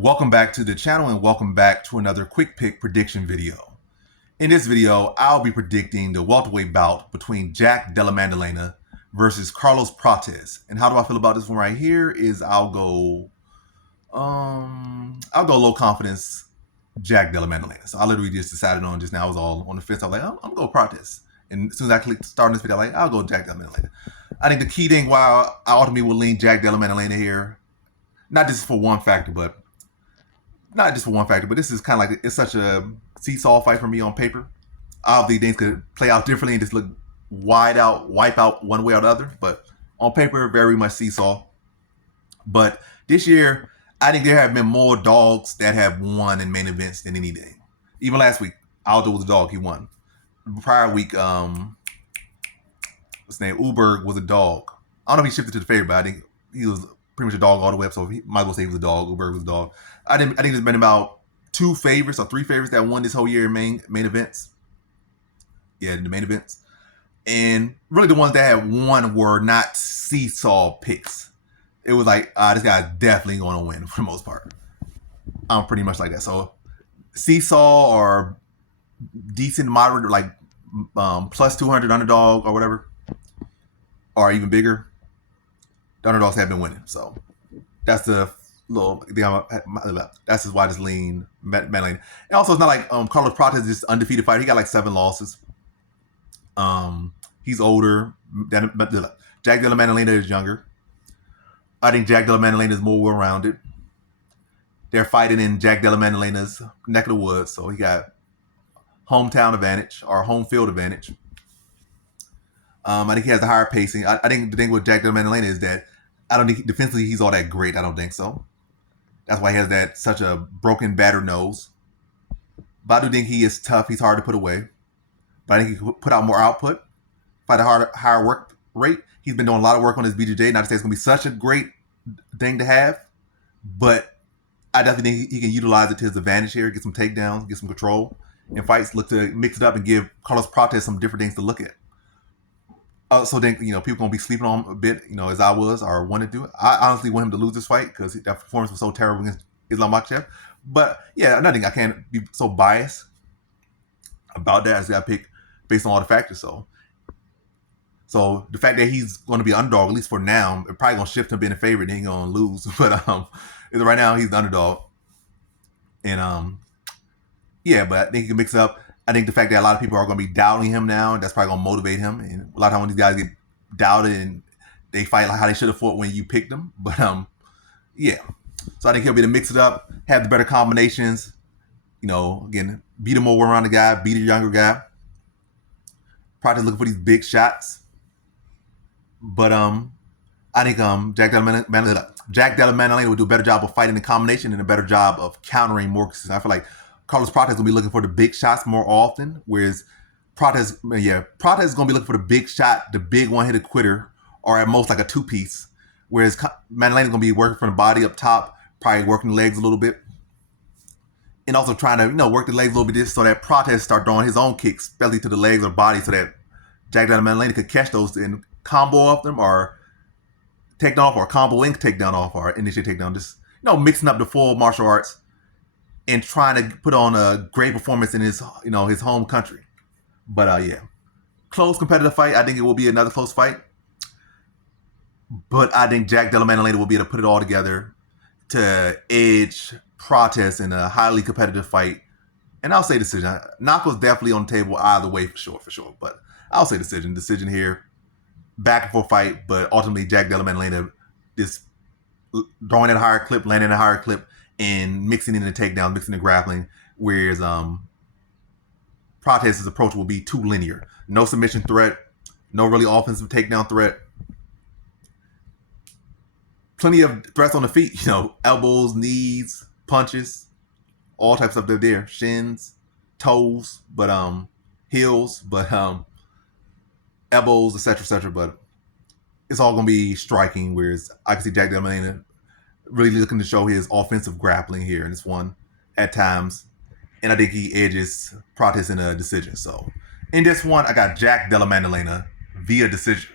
Welcome back to the channel and welcome back to another quick pick prediction video. In this video, I'll be predicting the welterweight bout between Jack Della Maddalena versus Carlos Prates. And how do I feel about this one right here is I'll go low confidence Jack Della Maddalena. So I literally just decided on just now, I was all on the fence. I was like, I'm gonna go Prates. And as soon as I clicked start this video, I'm like, I'll go Jack Della Maddalena. I think the key thing why I ultimately will lean Jack Della Maddalena here, not just for one factor, but this is kind of like, it's such a seesaw fight for me on paper. Obviously, things could play out differently and just look wipe out one way or the other. But on paper, very much seesaw. But this year, I think there have been more dogs that have won in main events than anything. Even last week, Aldo was a dog. He won. The prior week, what's his name? Uberg was a dog. I don't know if he shifted to the favorite, but I think he was pretty much a dog all the way up, so he might as well say he was a dog. Uberg was a dog. I think there's been about 2 favorites or 3 favorites that won this whole year in main events. Yeah, the main events. And really the ones that had won were not seesaw picks. It was like, this guy's definitely going to win for the most part. I'm pretty much like that. So seesaw or decent, moderate, like plus 200 underdog or whatever, or even bigger, the underdogs have been winning. So that's the little, that's just why I just lean Maddalena. And also, it's not like Carlos Prates is just undefeated fighter. He got like 7 losses. He's older. Jack Della Maddalena is younger. I think Jack Della Maddalena is more well-rounded. They're fighting in Jack Della Maddalena's neck of the woods, so he got hometown advantage or home field advantage. I think he has the higher pacing. I think the thing with Jack Della Maddalena is that I don't think defensively he's all that great. I don't think so. That's why he has such a broken, battered nose. But I do think he is tough. He's hard to put away. But I think he can put out more output, fight a higher work rate. He's been doing a lot of work on his BJJ. Not to say it's going to be such a great thing to have, but I definitely think he can utilize it to his advantage here, get some takedowns, get some control in fights, look to mix it up and give Carlos Prates some different things to look at. So then, people going to be sleeping on him a bit, as I was or wanted to do. I honestly want him to lose this fight because that performance was so terrible against Islam Makhachev. But yeah, nothing. I can't be so biased about that. I just got to pick based on all the factors. So the fact that he's going to be underdog, at least for now, it probably going to shift him being a favorite. He ain't going to lose. But right now he's the underdog. And yeah, but I think he can mix it up. I think the fact that a lot of people are going to be doubting him now, that's probably going to motivate him. And a lot of times when these guys get doubted and they fight like how they should have fought when you picked them. But yeah. So I think he'll be able to mix it up, have the better combinations. Again, beat a more well-rounded guy, beat a younger guy. Probably looking for these big shots. But I think Jack Della Maddalena will do a better job of fighting the combination and a better job of countering more. I feel like Carlos Prates will be looking for the big shots more often, whereas Prates is going to be looking for the big shot, the big one-hitter quitter, or at most like a 2-piece, whereas Maddalena is going to be working from the body up top, probably working the legs a little bit, and also trying to work the legs a little bit just so that Prates start throwing his own kicks, especially to the legs or body, so that Jack Della Maddalena could catch those and combo off them or take down off or combo and take down off or initiate takedown. Just mixing up the full martial arts and trying to put on a great performance in his his home country. But yeah, close competitive fight. I think it will be another close fight. But I think Jack Della Maddalena will be able to put it all together to edge Prates in a highly competitive fight. And I'll say decision. Knockout's definitely on the table either way for sure. But I'll say decision. Decision here. Back and forth fight, but ultimately Jack Della Maddalena is throwing at a higher clip, landing at a higher clip, and mixing in the takedown, mixing the grappling, whereas Prates' approach will be too linear. No submission threat, no really offensive takedown threat. Plenty of threats on the feet, elbows, knees, punches, all types of stuff there. Shins, toes, but heels, but elbows, etc., but it's all going to be striking, whereas I can see Jack Della Maddalena really looking to show his offensive grappling here in this one at times, and I think he edges Prates in a decision. So in this one, I got Jack Della Maddalena via decision.